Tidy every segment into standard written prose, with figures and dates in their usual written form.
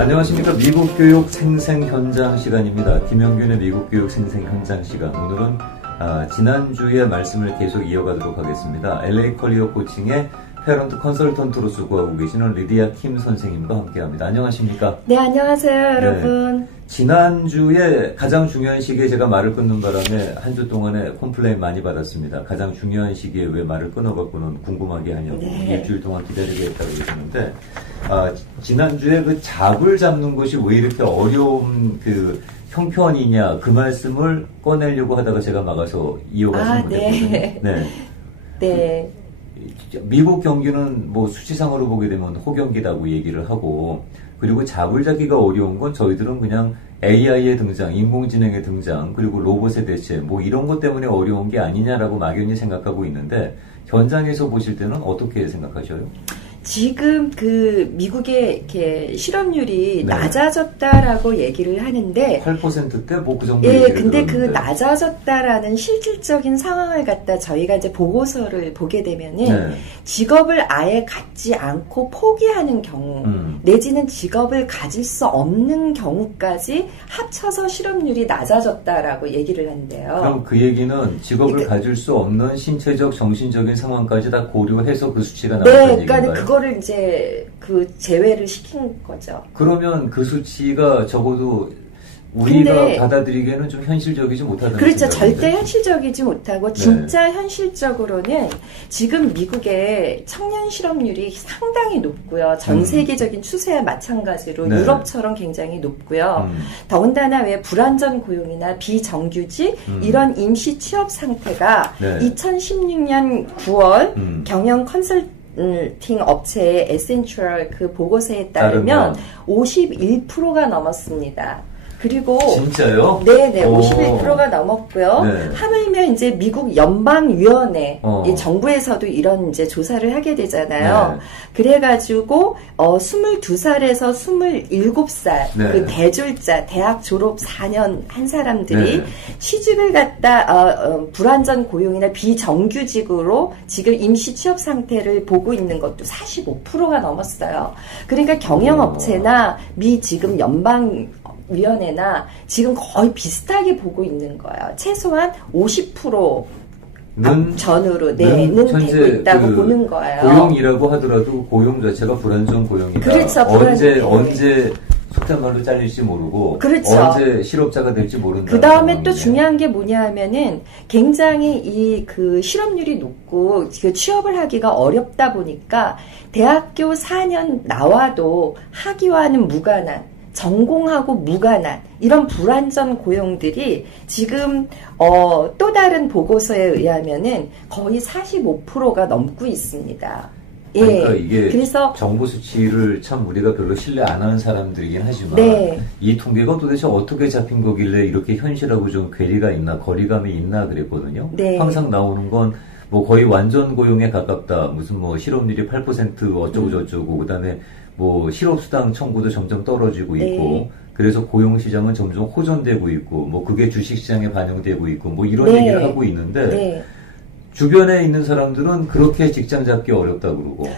안녕하십니까. 미국 교육 생생 현장 시간입니다. 김영균의 미국 교육 생생 현장 시간. 오늘은 지난주에 말씀을 계속 이어가도록 하겠습니다. LA 커리어 코칭의 페런트 컨설턴트로 수고하고 계시는 리디아 킴 선생님과 함께합니다. 안녕하십니까? 네, 안녕하세요, 여러분. 네, 지난주에 가장 중요한 시기에 제가 말을 끊는 바람에 한 주 동안에 컴플레인 많이 받았습니다. 가장 중요한 시기에 왜 말을 끊어갖고는 궁금하게 하냐고. 네. 일주일 동안 기다리게 했다고 그러셨는데, 지난주에 그 잡을 잡는 것이 왜 이렇게 어려운 그 형편이냐, 그 말씀을 꺼내려고 하다가 제가 막아서 이어가시는 거거든요. 네. 네. 네. 미국 경기는 뭐 수치상으로 보게 되면 호경기라고 얘기를 하고, 그리고 잡을 잡기가 어려운 건 저희들은 그냥 AI의 등장, 인공지능의 등장, 그리고 로봇의 대체, 뭐 이런 것 때문에 어려운 게 아니냐라고 막연히 생각하고 있는데, 현장에서 보실 때는 어떻게 생각하셔요? 지금 그 미국의 이렇게 실업률이 낮아졌다라고 얘기를 하는데 8%대 뭐 그 정도. 예, 근데 그 낮아졌다라는 실질적인 상황을 갖다 저희가 이제 보고서를 보게 되면은 직업을 아예 갖지 않고 포기하는 경우 내지는 직업을 가질 수 없는 경우까지 합쳐서 실업률이 낮아졌다라고 얘기를 한대요. 그럼 그 얘기는 직업을 가질 수 없는 신체적, 정신적인 상황까지 다 고려해서 그 수치가 나온다는 얘기인가요? 그거를 이제 그 제외를 시킨 거죠. 그러면 그 수치가 적어도 우리가 받아들이기에는 좀 현실적이지 못하다는 그렇죠. 생각인데. 절대 현실적이지 못하고 진짜 현실적으로는 지금 미국의 청년 실업률이 상당히 높고요. 전 세계적인 추세와 마찬가지로 유럽처럼 굉장히 높고요. 더군다나 왜 불안전 고용이나 비정규직 이런 임시 취업 상태가 2016년 9월 경영 컨설팅 업체의 에센셜 그 보고서에 따르면 51%가 넘었습니다. 그리고 진짜요? 네네 51%가 넘었고요. 하물며 이제 미국 연방위원회 정부에서도 이런 이제 조사를 하게 되잖아요. 그래가지고 22살에서 27살 그 대졸자 대학 졸업 4년 한 사람들이 취직을 갖다 불안전 고용이나 비정규직으로 지금 임시 취업 상태를 보고 있는 것도 45%가 넘었어요. 그러니까 경영업체나 미 지금 연방위원회나 지금 거의 비슷하게 보고 있는 거예요. 최소한 50% 전후로 는 되고 있다고 보는 거예요. 고용이라고 하더라도 고용 자체가 불안전 고용이다. 그렇죠. 언제 속된 말로 잘릴지 모르고 언제 실업자가 될지 모른다. 그 다음에 또 중요한 게 뭐냐 하면은 굉장히 이 그 실업률이 높고 그 취업을 하기가 어렵다 보니까 대학교 4년 나와도 학위와는 무관한 전공하고 무관한 이런 불안전 고용들이 지금 또 다른 보고서에 의하면은 거의 45%가 넘고 있습니다. 그러니까 이게 그래서 정보 수치를 참 우리가 별로 신뢰 안 하는 사람들이긴 하지만 이 통계가 도대체 어떻게 잡힌 거길래 이렇게 현실하고 좀 괴리가 있나 거리감이 있나 그랬거든요. 항상 나오는 건 뭐 거의 완전 고용에 가깝다. 무슨 뭐 실업률이 8% 어쩌고 저쩌고 그다음에 뭐 실업수당 청구도 점점 떨어지고 있고 그래서 고용시장은 점점 호전되고 있고 뭐 그게 주식시장에 반영되고 있고 뭐 이런 얘기를 하고 있는데 주변에 있는 사람들은 그렇게 직장 잡기 어렵다 그러고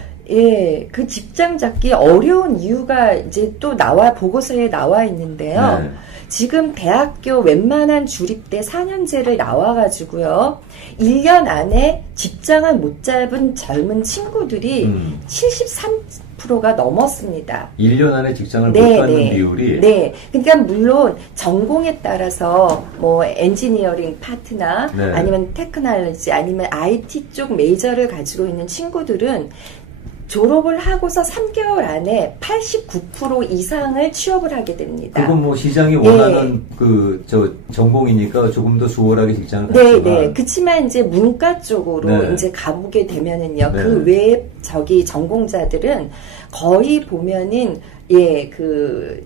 그 직장 잡기 어려운 이유가 이제 또 보고서에 나와 있는데요. 지금 대학교 웬만한 주립대 4년제를 나와가지고요. 1년 안에 직장을 못 잡은 젊은 친구들이 73%가 넘었습니다. 1년 안에 직장을 못 갖는 비율이? 그러니까 물론 전공에 따라서 뭐 엔지니어링 파트나 아니면 테크놀로지 아니면 IT 쪽 메이저를 가지고 있는 친구들은 졸업을 하고서 3개월 안에 89% 이상을 취업을 하게 됩니다. 그건 뭐 시장이 원하는 전공이니까 조금 더 수월하게 직장을 갖지만. 그치만 이제 문과 쪽으로 이제 가보게 되면은요. 그 외에 전공자들은 거의 보면은 그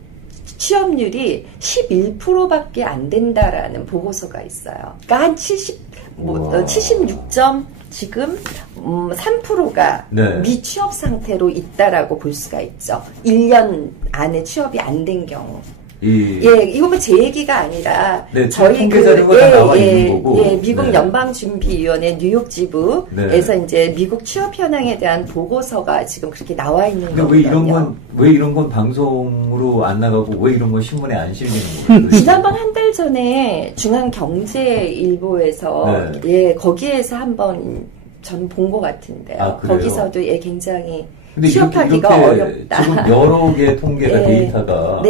취업률이 11%밖에 안 된다라는 보고서가 있어요. 그러니까 한 76점 지금 3%가 미취업 상태로 있다라고 볼 수가 있죠. 1년 안에 취업이 안 된 경우. 이거 뭐 제 얘기가 아니라 네, 저희 통계 자료가 다 나와 있는 거고. 미국 연방준비위원회 뉴욕 지부에서 이제 미국 취업 현황에 대한 보고서가 지금 그렇게 나와 있는 거거든요. 왜 이런 건 방송으로 안 나가고 왜 이런 건 신문에 안 실리는 거예요? 지난번 한 달 전에 중앙경제일보에서 거기에서 한번 전 본 것 같은데요. 거기서도 굉장히 취업하기가 어렵다. 지금 여러 개의 통계가 데이터가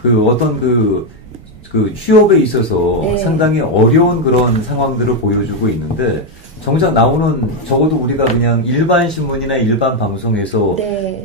그 어떤 그 취업에 있어서 상당히 어려운 그런 상황들을 보여주고 있는데 정작 나오는 적어도 우리가 그냥 일반 신문이나 일반 방송에서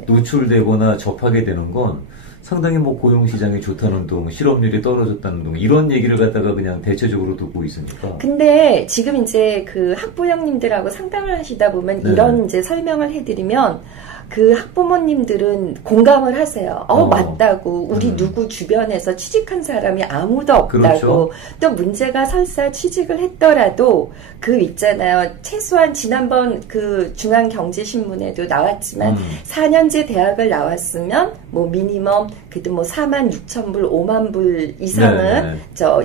노출되거나 접하게 되는 건 상당히 뭐 고용시장이 좋다는 둥, 실업률이 떨어졌다는 둥, 이런 얘기를 갖다가 그냥 대체적으로 듣고 있으니까. 근데 지금 이제 그 학부형님들하고 상담을 하시다 보면 이런 이제 설명을 해드리면 그 학부모님들은 공감을 하세요. 맞다고. 우리 누구 주변에서 취직한 사람이 아무도 없다고. 그렇죠. 또 문제가 설사 취직을 했더라도 그 있잖아요. 최소한 지난번 그 중앙경제신문에도 나왔지만 4년제 대학을 나왔으면 뭐 미니멈 그래도 뭐 46,000불, 5만 불 이상은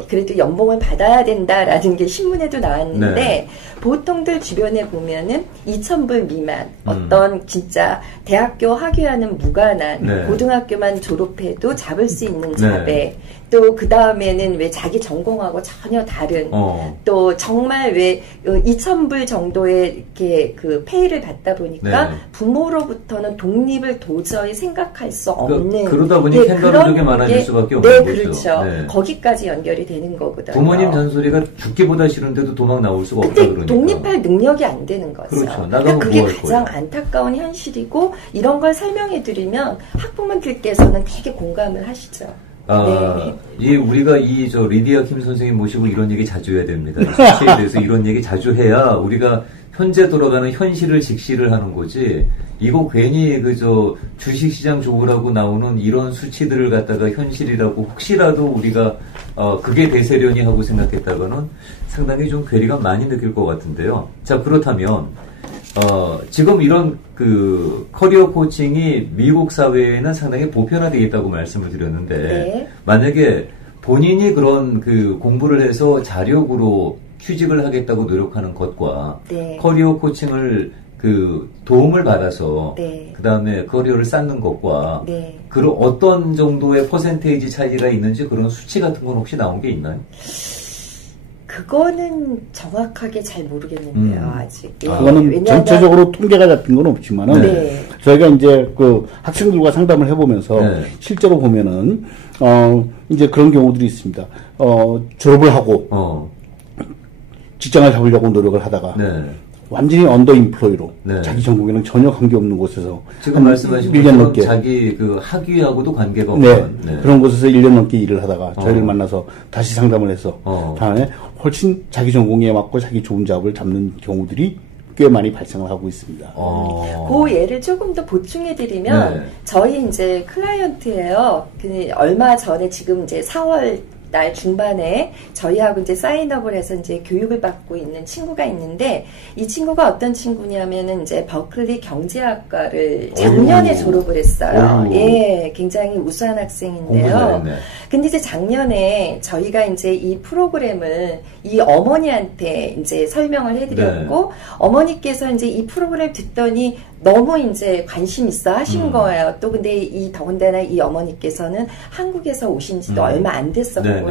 그래도 연봉을 받아야 된다라는 게 신문에도 나왔는데 보통들 주변에 보면은 2,000불 미만 어떤 진짜 대학교 학위와는 무관한 고등학교만 졸업해도 잡을 수 있는 자배 또 그 다음에는 왜 자기 전공하고 전혀 다른 또 정말 왜 2,000불 정도의 이렇게 그 페이를 받다 보니까 부모로부터는 독립을 도저히 생각할 수 없는 그러다 보니 캔가루족이 많아질 수밖에 없는 거죠. 그렇죠. 거기까지 연결이 되는 거거든요. 부모님 잔소리가 죽기보다 싫은데도 도망 나올 수가 없다 그러니까. 독립할 능력이 안 되는 거죠. 그렇죠. 그러니까 그게 가장 안타까운 현실이고 이런 걸 설명해드리면 학부모님들께서는 되게 공감을 하시죠. 우리가 리디아 킴 선생님 모시고 이런 얘기 자주 해야 됩니다. 수치에 대해서 이런 얘기 자주 해야 우리가 현재 돌아가는 현실을 직시를 하는 거지. 이거 괜히 주식시장 좋으라고 나오는 이런 수치들을 갖다가 현실이라고 혹시라도 우리가 그게 대세려니 하고 생각했다가는 상당히 좀 괴리감 많이 느낄 것 같은데요. 자, 그렇다면 지금 이런 커리어 코칭이 미국 사회에는 상당히 보편화되어 있다고 말씀을 드렸는데, 만약에 본인이 그런 공부를 해서 자력으로 취직을 하겠다고 노력하는 것과, 커리어 코칭을 도움을 받아서, 그 다음에 커리어를 쌓는 것과, 그런 어떤 정도의 퍼센테이지 차이가 있는지 그런 수치 같은 건 혹시 나온 게 있나요? 그거는 정확하게 잘 모르겠는데요, 아직. 그거는 전체적으로 통계가 잡힌 건 없지만은, 저희가 이제 학생들과 상담을 해보면서, 실제로 보면은, 이제 그런 경우들이 있습니다. 졸업을 하고, 직장을 잡으려고 노력을 하다가, 완전히 언더 인플로이로, 자기 전공이랑 전혀 관계없는 곳에서, 지금 말씀하신 1년 넘게. 자기 학위하고도 관계가 없는, 그런 곳에서 1년 넘게 일을 하다가, 저희를 만나서 다시 상담을 해서, 다음에 훨씬 자기 전공에 맞고 자기 좋은 잡을 잡는 경우들이 꽤 많이 발생을 하고 있습니다. 그 예를 조금 더 보충해드리면, 저희 이제 클라이언트예요. 얼마 전에 지금 이제 4월 달 중반에 저희하고 이제 사인업을 해서 이제 교육을 받고 있는 친구가 있는데 이 친구가 어떤 친구냐면은 이제 버클리 경제학과를 작년에 졸업을 했어요. 굉장히 우수한 학생인데요. 근데 이제 작년에 저희가 이제 이 프로그램을 이 어머니한테 이제 설명을 해드렸고 어머니께서 이제 이 프로그램을 듣더니 너무 이제 관심 있어 하신 거예요. 또 근데 더군다나 이 어머니께서는 한국에서 오신 지도 얼마 안 됐었고,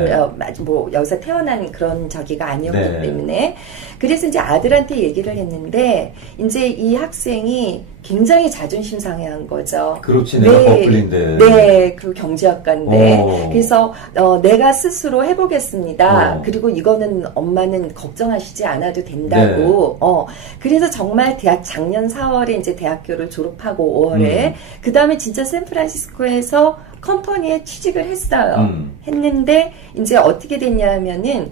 뭐 여기서 태어난 그런 저기가 아니었기 때문에. 그래서 이제 아들한테 얘기를 했는데, 이제 이 학생이 굉장히 자존심 상해한 거죠. 그렇지, 내가 버클리인데. 그 경제학과인데. 그래서, 내가 스스로 해보겠습니다. 그리고 이거는 엄마는 걱정하시지 않아도 된다고. 그래서 정말 작년 4월에 이제 대학교를 졸업하고 5월에. 그 다음에 진짜 샌프란시스코에서 컴퍼니에 취직을 했어요. 했는데, 이제 어떻게 됐냐 하면은,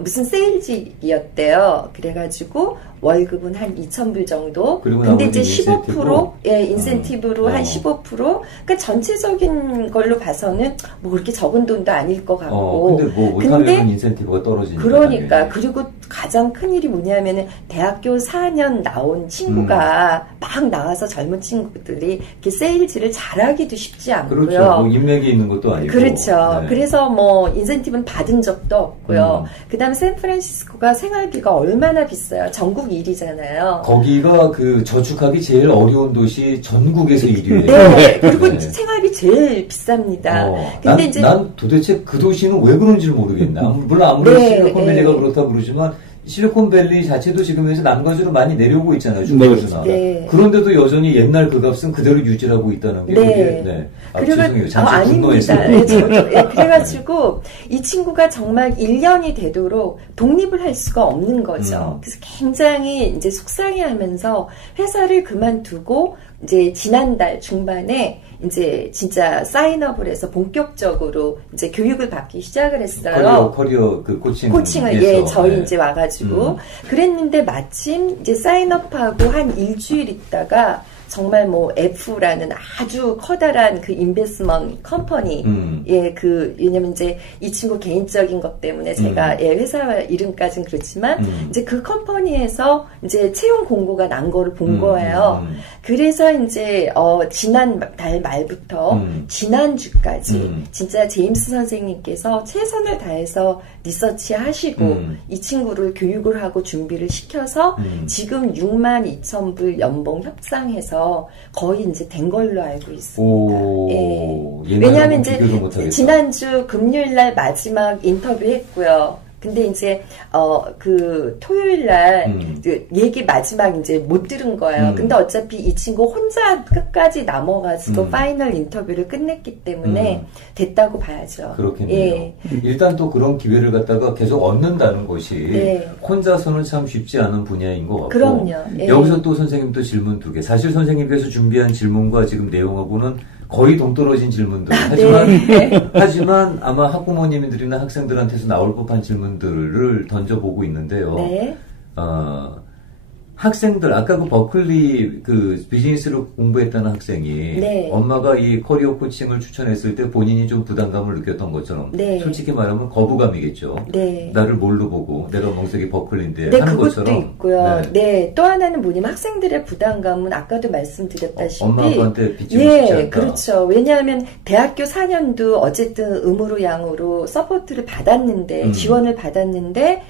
무슨 세일직이었대요. 그래가지고, 월급은 한 2,000불 정도. 근데 이제 15% 예, 인센티브로 한 15%. 그러니까 전체적인 걸로 봐서는 뭐 그렇게 적은 돈도 아닐 것 같고. 근데 뭐 못하면 인센티브가 떨어지니까. 그러니까 그리고 가장 큰 일이 뭐냐면은 대학교 4년 나온 친구가 막 나와서 젊은 친구들이 이렇게 세일즈를 잘하기도 쉽지 않고요. 그렇죠. 뭐 인맥이 있는 것도 아니고. 그렇죠. 네. 그래서 뭐 인센티브는 받은 적도 없고요. 그다음 샌프란시스코가 생활비가 얼마나 비싸요. 전국 1위잖아요. 거기가 그 저축하기 제일 어려운 도시 전국에서 1위예요. 네. 그리고 네. 생활비 제일 비쌉니다. 근데 난 도대체 그 도시는 왜 그런지를 모르겠나. 물론 아무리 네, 실리콘밸리가 그렇다 그러지만 실리콘밸리 자체도 지금 해서 남가주로 많이 내려오고 있잖아요. 중국에서나. 네. 그런데도 여전히 옛날 그 값은 그대로 유지하고 있다는 게. 네. 네. 죄송해요. 아닙니다. 네, 그래가지고 이 친구가 정말 1년이 되도록 독립을 할 수가 없는 거죠. 그래서 굉장히 이제 속상해하면서 회사를 그만두고 이제 지난달 중반에 이제 진짜 사인업을 해서 본격적으로 이제 교육을 받기 시작을 했어요. 커리어 그 코칭을 예, 저희 이제 와가지고 그랬는데 마침 이제 사인업하고 한 일주일 있다가 정말 뭐 F라는 아주 커다란 그 인베스먼트 컴퍼니 예, 그 왜냐면 이제 이 친구 개인적인 것 때문에 제가 예, 회사 이름까지는 그렇지만 이제 그 컴퍼니에서 이제 채용 공고가 난 거를 본 거예요. 그래서 이제 지난달 말부터 지난주까지 진짜 제임스 선생님께서 최선을 다해서 리서치 하시고 이 친구를 교육을 하고 준비를 시켜서 지금 62,000불 연봉 협상해서 거의 이제 된 걸로 알고 있습니다. 예. 왜냐하면 이제 지난주 금요일 날 마지막 인터뷰했고요. 근데 이제 그 토요일 날 얘기 마지막 이제 못 들은 거예요. 근데 어차피 이 친구 혼자 끝까지 남아가지고 파이널 인터뷰를 끝냈기 때문에 됐다고 봐야죠. 그렇겠네요. 예. 일단 또 그런 기회를 갖다가 계속 얻는다는 것이 네. 혼자서는 참 쉽지 않은 분야인 것 같고. 그럼요. 예. 여기서 또 선생님 또 질문 2개. 사실 선생님께서 준비한 질문과 지금 내용하고는 거의 동떨어진 질문들. 하지만 아마 학부모님들이나 학생들한테서 나올 법한 질문들을 던져보고 있는데요. 네. 학생들, 아까 그 버클리 그 비즈니스를 공부했다는 학생이 네. 엄마가 이 커리어 코칭을 추천했을 때 본인이 좀 부담감을 느꼈던 것처럼 네. 솔직히 말하면 거부감이겠죠. 네. 나를 뭘로 보고 내가 멍석이 버클리인데 네, 하는 그것도 것처럼. 있고요. 네. 네. 또 하나는 뭐냐면 학생들의 부담감은 아까도 말씀드렸다시피 엄마 아빠한테 비치고 싶지 않다. 그렇죠. 왜냐하면 대학교 4년도 어쨌든 음으로 양으로 서포트를 받았는데 지원을 받았는데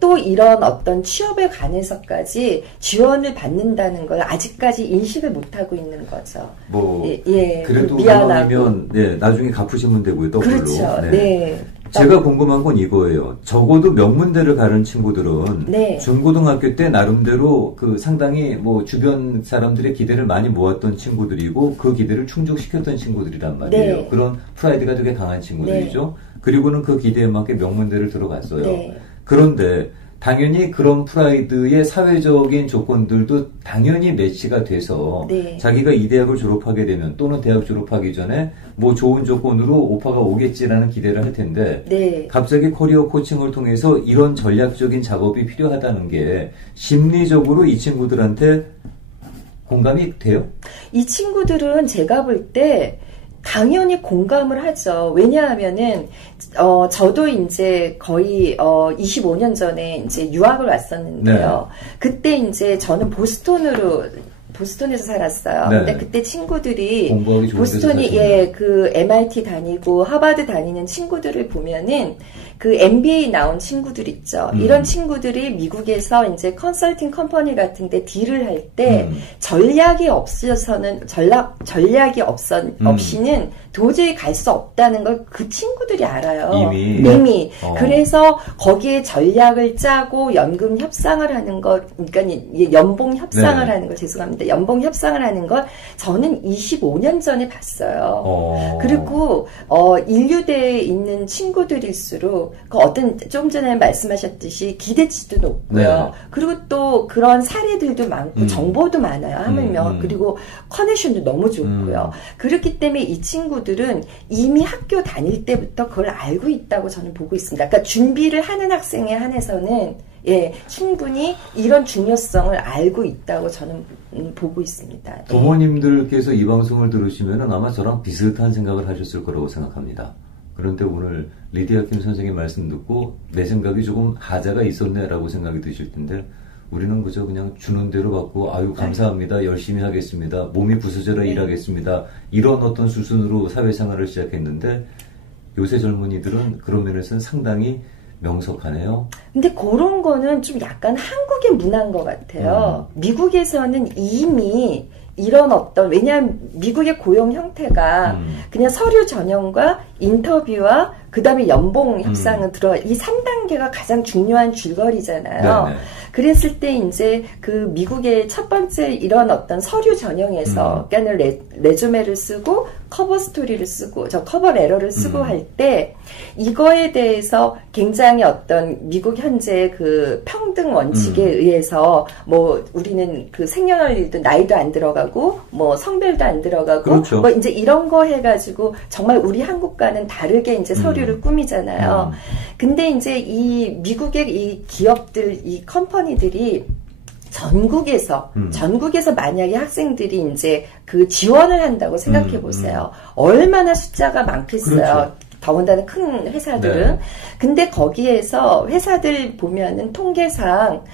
또 이런 어떤 취업에 관해서까지 지원을 받는다는 걸 아직까지 인식을 못하고 있는 거죠. 뭐 그래도 미안하면 네, 나중에 갚으시면 되고요. 더블로. 그렇죠. 네. 네. 제가 궁금한 건 이거예요. 적어도 명문대를 가는 친구들은 네. 중고등학교 때 나름대로 그 상당히 뭐 주변 사람들의 기대를 많이 모았던 친구들이고 그 기대를 충족시켰던 친구들이란 말이에요. 네. 그런 프라이드가 되게 강한 친구들이죠. 네. 그리고는 그 기대에 맞게 명문대를 들어갔어요. 네. 그런데 당연히 그런 프라이드의 사회적인 조건들도 당연히 매치가 돼서 네. 자기가 이 대학을 졸업하게 되면 또는 대학 졸업하기 전에 뭐 좋은 조건으로 오파가 오겠지라는 기대를 할 텐데 네. 갑자기 커리어 코칭을 통해서 이런 전략적인 작업이 필요하다는 게 심리적으로 이 친구들한테 공감이 돼요? 이 친구들은 제가 볼 때 당연히 공감을 하죠. 왜냐하면은, 저도 이제 거의, 25년 전에 이제 유학을 왔었는데요. 네. 그때 이제 저는 보스턴에서 살았어요. 네. 근데 그때 친구들이 보스턴이 그 MIT 다니고 하버드 다니는 친구들을 보면은 그 MBA 나온 친구들 있죠. 이런 친구들이 미국에서 이제 컨설팅 컴퍼니 같은데 딜을 할 때 전략이 없어서는 없이는 도저히 갈 수 없다는 걸 그 친구들이 알아요. 이미. 그래서 거기에 전략을 짜고 연금 협상을 하는 것, 그러니까 연봉 협상을 하는 걸 죄송합니다. 연봉 협상을 하는 걸 저는 25년 전에 봤어요. 그리고 인류대에 있는 친구들일수록 높고 그 어떤 좀 전에 말씀하셨듯이 기대치도 높고요. 네. 그리고 또 그런 사례들도 많고 정보도 많아요. 하물며 그리고 커넥션도 너무 좋고요. 그렇기 때문에 이 친구들은 이미 학교 다닐 때부터 그걸 알고 있다고 저는 보고 있습니다. 그러니까 준비를 하는 학생에 한해서는 예, 충분히 이런 중요성을 알고 있다고 저는 보고 있습니다. 부모님들께서 이 방송을 들으시면 아마 저랑 비슷한 생각을 하셨을 거라고 생각합니다. 그런데 오늘 리디아 김 선생님 말씀 듣고 내 생각이 조금 하자가 있었네라고 생각이 드실 텐데 우리는 그저 그냥 주는 대로 받고 아유 감사합니다. 열심히 하겠습니다. 몸이 부서져라 일하겠습니다. 이런 어떤 수순으로 사회생활을 시작했는데 요새 젊은이들은 그런 면에서는 상당히 명석하네요. 근데 그런 거는 좀 약간 한국의 문화인 것 같아요. 미국에서는 이미 이런 어떤, 왜냐하면 미국의 고용 형태가 그냥 서류 전형과 인터뷰와 그 다음에 연봉 협상은 이 3단계가 가장 중요한 줄거리잖아요. 네네. 그랬을 때 이제 그 미국의 첫 번째 이런 어떤 서류 전형에서 그러니까 레주메를 쓰고 커버 스토리를 쓰고 커버 레터를 쓰고 할 때 이거에 대해서 굉장히 어떤 미국 현재 그 평등 원칙에 의해서 뭐 우리는 그 생년월일도 나이도 안 들어가고 뭐 성별도 안 들어가고 그렇죠. 뭐 이제 이런 거 해가지고 정말 우리 한국과는 다르게 이제 서류를 꾸미잖아요. 근데 이제 이 미국의 이 기업들 이 컴퍼니들이 전국에서 만약에 학생들이 이제 그 지원을 한다고 생각해 보세요. 얼마나 숫자가 많겠어요. 그렇죠. 더군다나 큰 회사들은. 네. 근데 거기에서 회사들 보면은 통계상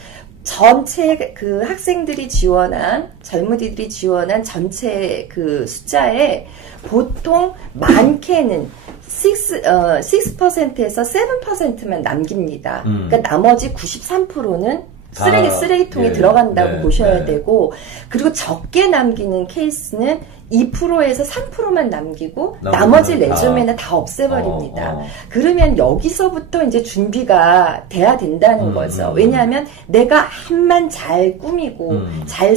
전체 그 학생들이 지원한, 젊은이들이 지원한 전체 그 숫자에 보통 많게는 6%에서 7%만 남깁니다. 그러니까 나머지 93%는 쓰레기통에 들어간다고 네, 보셔야 되고, 그리고 적게 남기는 케이스는 2%에서 3%만 남기고 나머지 레주메는 다 없애버립니다. 그러면 여기서부터 이제 준비가 돼야 된다는 거죠. 왜냐하면 내가 한만 잘 꾸미고 잘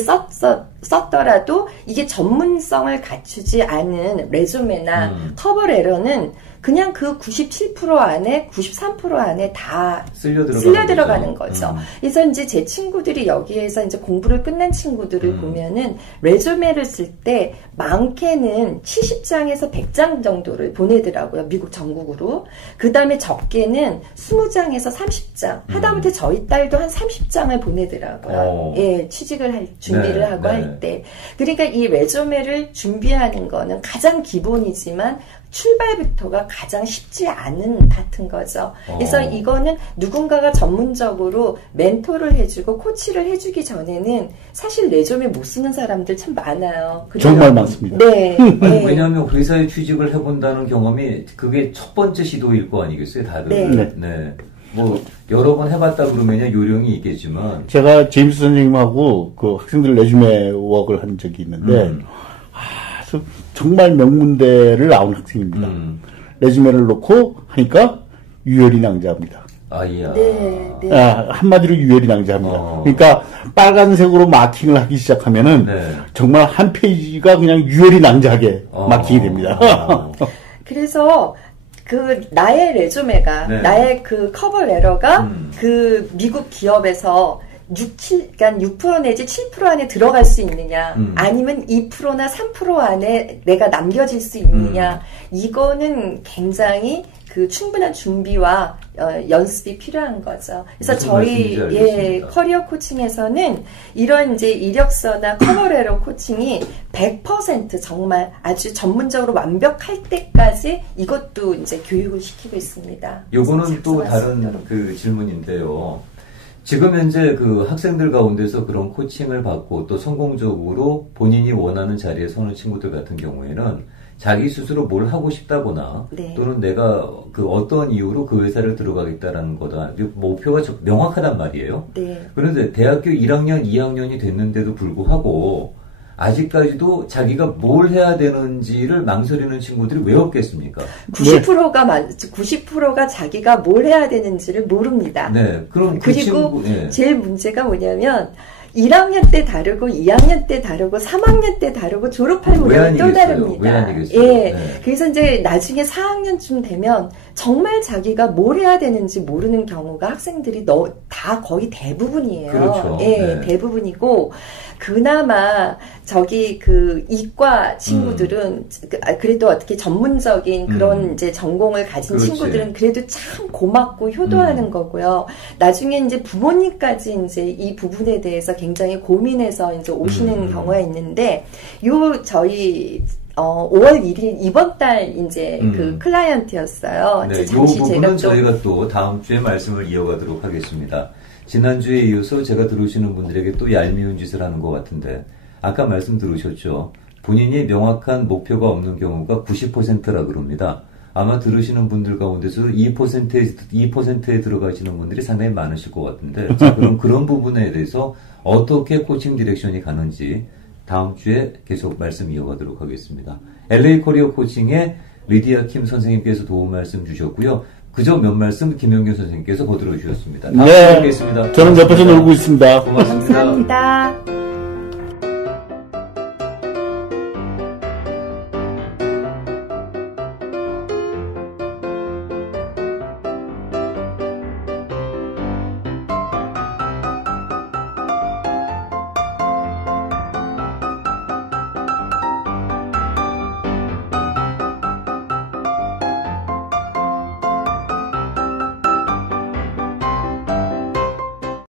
썼더라도 이게 전문성을 갖추지 않은 레주메나 커버 레터는 그냥 그 97% 안에 93% 안에 다 쓸려 들어가는 거죠. 그래서 이제 제 친구들이 여기에서 이제 공부를 끝난 친구들을 보면은 레주메를 쓸 때 많게는 70장에서 100장 정도를 보내더라고요. 미국 전국으로. 그 다음에 적게는 20장에서 30장. 하다못해 저희 딸도 한 30장을 보내더라고요. 예, 취직을 준비를 하고 할 때. 그러니까 이 레주메를 준비하는 거는 가장 기본이지만 출발부터가 가장 쉽지 않은 파트인 거죠. 그래서 이거는 누군가가 전문적으로 멘토를 해주고 코치를 해주기 전에는 사실 레주메 못 쓰는 사람들 참 많아요. 정말 많습니다. 네. 네. 왜냐하면 회사에 취직을 해본다는 경험이 그게 첫 번째 시도일 거 아니겠어요, 다들. 네. 네. 뭐 여러 번 해봤다 그러면 요령이 있겠지만 제가 제임스 선생님하고 그 학생들 레주메 워크를 한 적이 있는데 정말 명문대를 나온 학생입니다. 레주메를 놓고 하니까 유혈이 낭자합니다. 아이야. 네, 네. 한마디로 유혈이 낭자합니다. 그러니까 빨간색으로 마킹을 하기 시작하면은 정말 한 페이지가 그냥 유혈이 낭자하게 마킹이 됩니다. 그래서 그 나의 레주메가 나의 그 커버 레터가 그 미국 기업에서 6% 내지 7% 안에 들어갈 수 있느냐, 아니면 2%나 3% 안에 내가 남겨질 수 있느냐, 이거는 굉장히 그 충분한 준비와 연습이 필요한 거죠. 그래서 저희 커리어 코칭에서는 이런 이제 이력서나 커버레터 코칭이 100% 정말 아주 전문적으로 완벽할 때까지 이것도 이제 교육을 시키고 있습니다. 요거는 또 다른 그 질문인데요. 지금 현재 그 학생들 가운데서 그런 코칭을 받고 또 성공적으로 본인이 원하는 자리에 서는 친구들 같은 경우에는 자기 스스로 뭘 하고 싶다거나 또는 내가 그 어떤 이유로 그 회사를 들어가겠다라는 거다. 목표가 명확하단 말이에요. 그런데 대학교 1학년, 2학년이 됐는데도 불구하고 아직까지도 자기가 뭘 해야 되는지를 망설이는 친구들이 왜 없겠습니까? 90%가 자기가 뭘 해야 되는지를 모릅니다. 네. 그럼 그리고 제일 문제가 뭐냐면 1학년 때 다르고 2학년 때 다르고 3학년 때 다르고 졸업할 무렵은 또 다릅니다. 예. 네. 그래서 이제 나중에 4학년쯤 되면 정말 자기가 뭘 해야 되는지 모르는 경우가 학생들이 다 거의 대부분이에요. 그렇죠. 예, 네. 대부분이고 그나마 저기 그 이과 친구들은 그래도 어떻게 전문적인 그런 이제 전공을 가진 그렇지. 친구들은 그래도 참 고맙고 효도하는 거고요. 나중에 이제 부모님까지 이제 이 부분에 대해서 굉장히 고민해서 이제 오시는 경우가 있는데 저희 5월 1일 이번 달 이제 그 클라이언트였어요. 네, 이 부분은 저희가 또 다음 주에 말씀을 이어가도록 하겠습니다. 지난주에 이어서 제가 들으시는 분들에게 또 얄미운 짓을 하는 것 같은데 아까 말씀 들으셨죠? 본인이 명확한 목표가 없는 경우가 90%라 그럽니다. 아마 들으시는 분들 가운데서 2%에 들어가시는 분들이 상당히 많으실 것 같은데 자, 그럼 그런 부분에 대해서 어떻게 코칭 디렉션이 가는지 다음 주에 계속 말씀 이어가도록 하겠습니다. LA 코리어 코칭의 리디아 킴 선생님께서 도움 말씀 주셨고요. 그저 몇 말씀 김영균 선생님께서 거들어 주셨습니다. 다음 주에 뵙겠습니다. 저는 옆에서 놀고 있습니다. 고맙습니다. 감사합니다.